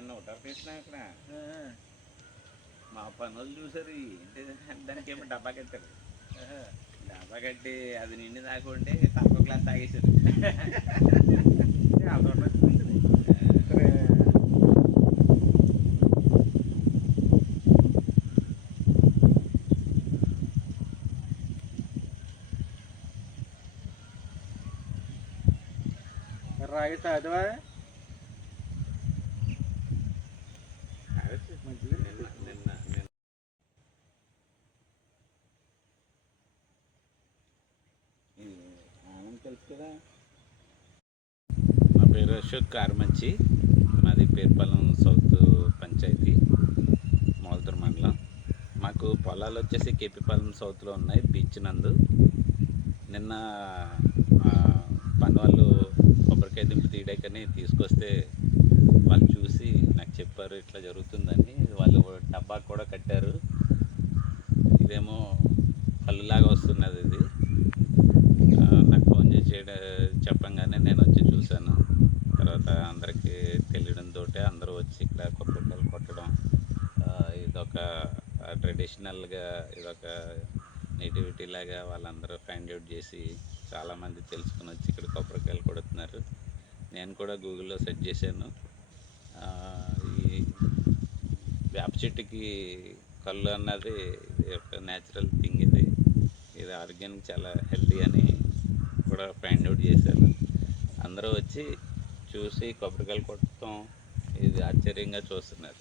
నిన్న ఉత్తరప్రదేశ్లో ఇక్కడ మా పనులు చూసారు. ఏంటి దానికి ఏమో డబ్బా కట్టారు. డబ్బా కట్టి అది నిండి దాకుంటే తక్కువ క్లాస్ తాగేశారు. రాగి తాగవా? తెలుసు కదా. మా పేరు అశోక్ కార్మంచి. మాది పేర్పాలెం సౌత్ పంచాయతీ, మోల్తూరు మండలం. మాకు పొలాలు వచ్చేసి కేపీపాలెం సౌత్లో ఉన్నాయి, బీచ్ నందు. నిన్న పని వాళ్ళు కొబ్బరికాయ దింపు తీయడాకని తీసుకొస్తే వాళ్ళు చూసి నాకు చెప్పారు ఇట్లా జరుగుతుందని. వాళ్ళు డబ్బా కూడా కట్టారు. ఇదేమో కళ్ళులాగా వస్తున్నది. ఇది నాకు ఫోన్ చేసి చెప్పంగానే నేను వచ్చి చూశాను. తర్వాత అందరికీ తెలియడంతో అందరూ వచ్చి ఇక్కడ కొబ్బరికాయలు కొట్టడం, ఇదొక ట్రెడిషనల్గా, ఇదొక నేటివిటీ లాగా వాళ్ళందరూ ఫైండ్ అవుట్ చేసి చాలామంది తెలుసుకుని వచ్చి ఇక్కడ కొబ్బరికాయలు కొడుతున్నారు. నేను కూడా గూగుల్లో సెర్చ్ చేశాను. ఈ వేప చెట్టుకి కళ్ళు అన్నది ఒక న్యాచురల్ థింగ్. ఇది ఆరోగ్యానికి చాలా హెల్తీ అని కూడా ఫైండ్ అవుట్ చేశాను. అందరూ వచ్చి చూసి కొబ్బరికాయలు కొట్టడం ఇది ఆశ్చర్యంగా చూస్తున్నారు.